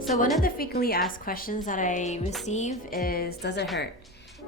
So one of the frequently asked questions that I receive is, does it hurt?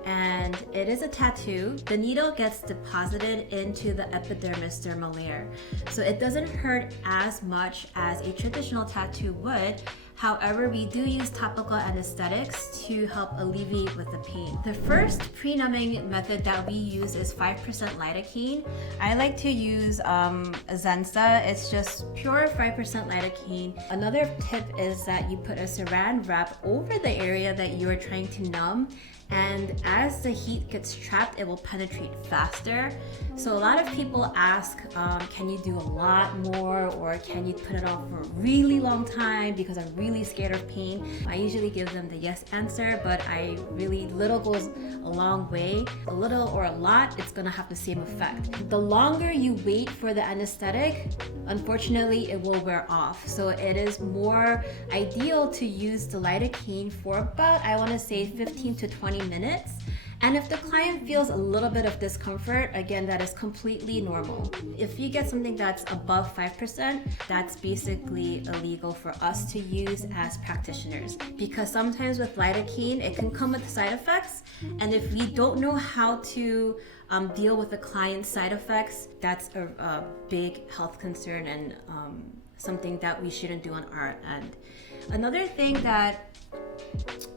And it is a tattoo. The needle gets deposited into the epidermis dermal layer. So it doesn't hurt as much as a traditional tattoo would. However, we do use topical anesthetics to help alleviate with the pain. The first pre-numbing method that we use is 5% lidocaine. I like to use 𝐬𝐧. It's just pure 5% lidocaine. Another tip is that you put a saran wrap over the area that you are trying to numb, and as the heat gets trapped, it will penetrate faster. So a lot of people ask, can you do a lot more, or can you put it on for a really long time because I'm really scared of pain? I usually give them the yes answer, but little goes a long way. A little or a lot, it's gonna have the same effect. The longer you wait for the anesthetic, unfortunately, it will wear off. So it is more ideal to use the lidocaine for about, I wanna say 15 to 20 minutes. And if the client feels a little bit of discomfort, again, that is completely normal. If you get something that's above 5%, that's basically illegal for us to use as practitioners. Because sometimes with lidocaine, it can come with side effects. And if we don't know how to deal with the client's side effects, that's a big health concern and something that we shouldn't do on our end. Another thing that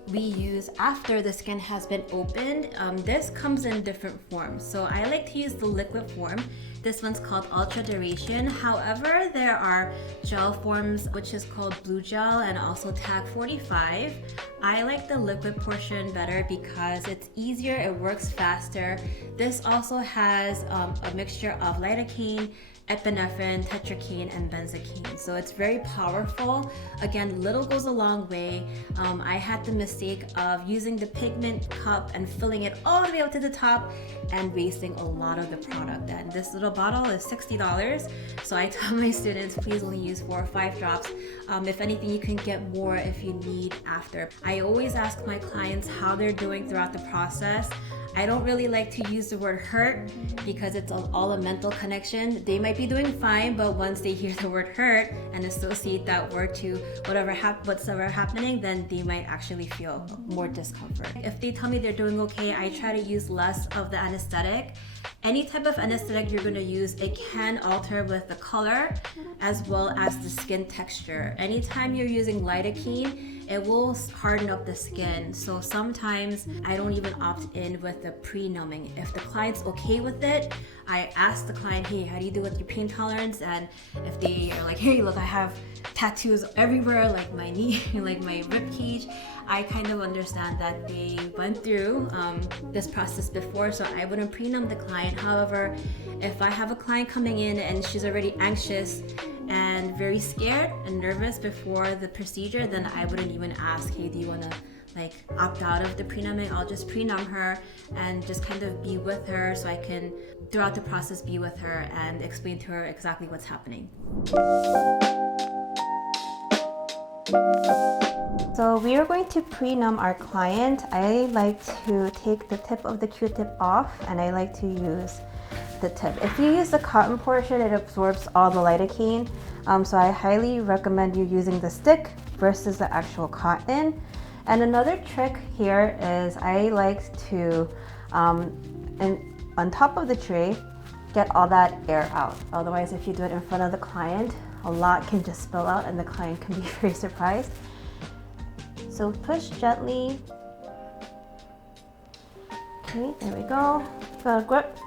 we use after the skin has been opened, this comes in different forms. So I like to use the liquid form. This one's called Ultra Duration. However, there are gel forms, which is called Blue Gel and also Tag 45. I like the liquid portion better because it's easier, it works faster. This also has a mixture of lidocaine, epinephrine, tetracaine, and benzocaine. So it's very powerful. Again, little goes a long way. I had the mistake of using the pigment cup and filling it all the way up to the top and wasting a lot of the product. And this little bottle is $60. So I tell my students, please only use 4 or 5 drops. If anything, you can get more if you need after. I always ask my clients how they're doing throughout the process. I don't really like to use the word hurt because it's all a mental connection. They might be doing fine, but once they hear the word hurt and associate that word to whatsoever happening, then they might actually feel more discomfort. If they tell me they're doing okay, I try to use less of the anesthetic. Any type of anesthetic you're going to use, it can alter with the color as well as the skin texture. Anytime you're using lidocaine, it will harden up the skin. So sometimes I don't even opt in with the pre-numbing. If the client's okay with it, I ask the client, hey, how do you do with your pain tolerance? And if they are like, hey, look, I have tattoos everywhere, like my knee, like my rib cage, I kind of understand that they went through this process before, so I wouldn't pre-numb the client. However, if I have a client coming in and she's already anxious and very scared and nervous before the procedure, then I wouldn't even ask, hey, do you want to opt out of the pre-numbing? I'll just pre-numb her and just kind of be with her so I can, throughout the process, be with her and explain to her exactly what's happening. So we are going to pre-numb our client. I like to take the tip of the Q-tip off, and I like to use the tip. If you use the cotton portion, it absorbs all the lidocaine. So I highly recommend you using the stick versus the actual cotton. And another trick here is I like to, on top of the tray, get all that air out. Otherwise, if you do it in front of the client, a lot can just spill out and the client can be very surprised. So push gently. Okay, there we go. Got a grip.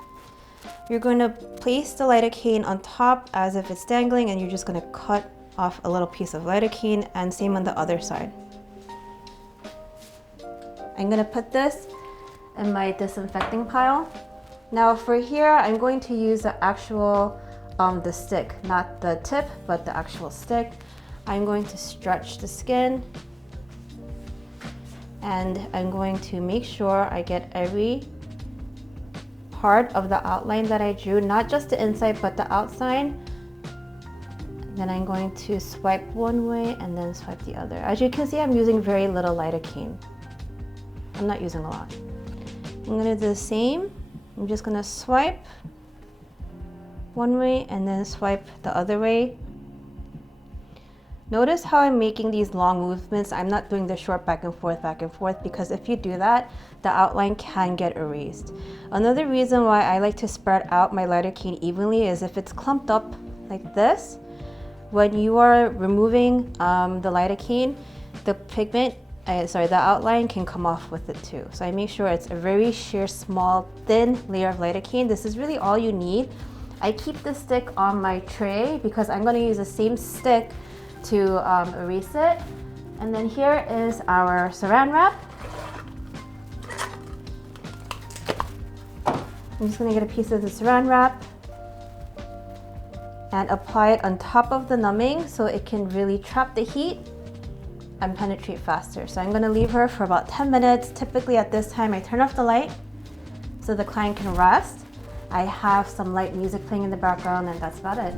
You're going to place the lidocaine on top as if it's dangling, and you're just going to cut off a little piece of lidocaine, and same on the other side. I'm going to put this in my disinfecting pile. Now for here, I'm going to use the actual the stick, not the tip, but the actual stick. I'm going to stretch the skin, and I'm going to make sure I get every part of the outline that I drew, not just the inside but the outside. Then I'm going to swipe one way and then swipe the other. As you can see, I'm using very little lidocaine. I'm not using a lot. I'm going to do the same. I'm just going to swipe one way and then swipe the other way Notice how I'm making these long movements. I'm not doing the short back and forth, because if you do that, the outline can get erased. Another reason why I like to spread out my lidocaine evenly is if it's clumped up like this, when you are removing the lidocaine, the pigment, the outline can come off with it too. So I make sure it's a very sheer, small, thin layer of lidocaine. This is really all you need. I keep the stick on my tray because I'm going to use the same stick to erase it. And then here is our saran wrap. I'm just going to get a piece of the saran wrap and apply it on top of the numbing so it can really trap the heat and penetrate faster. So I'm going to leave her for about 10 minutes. Typically at this time I turn off the light so the client can rest. I have some light music playing in the background, and that's about it.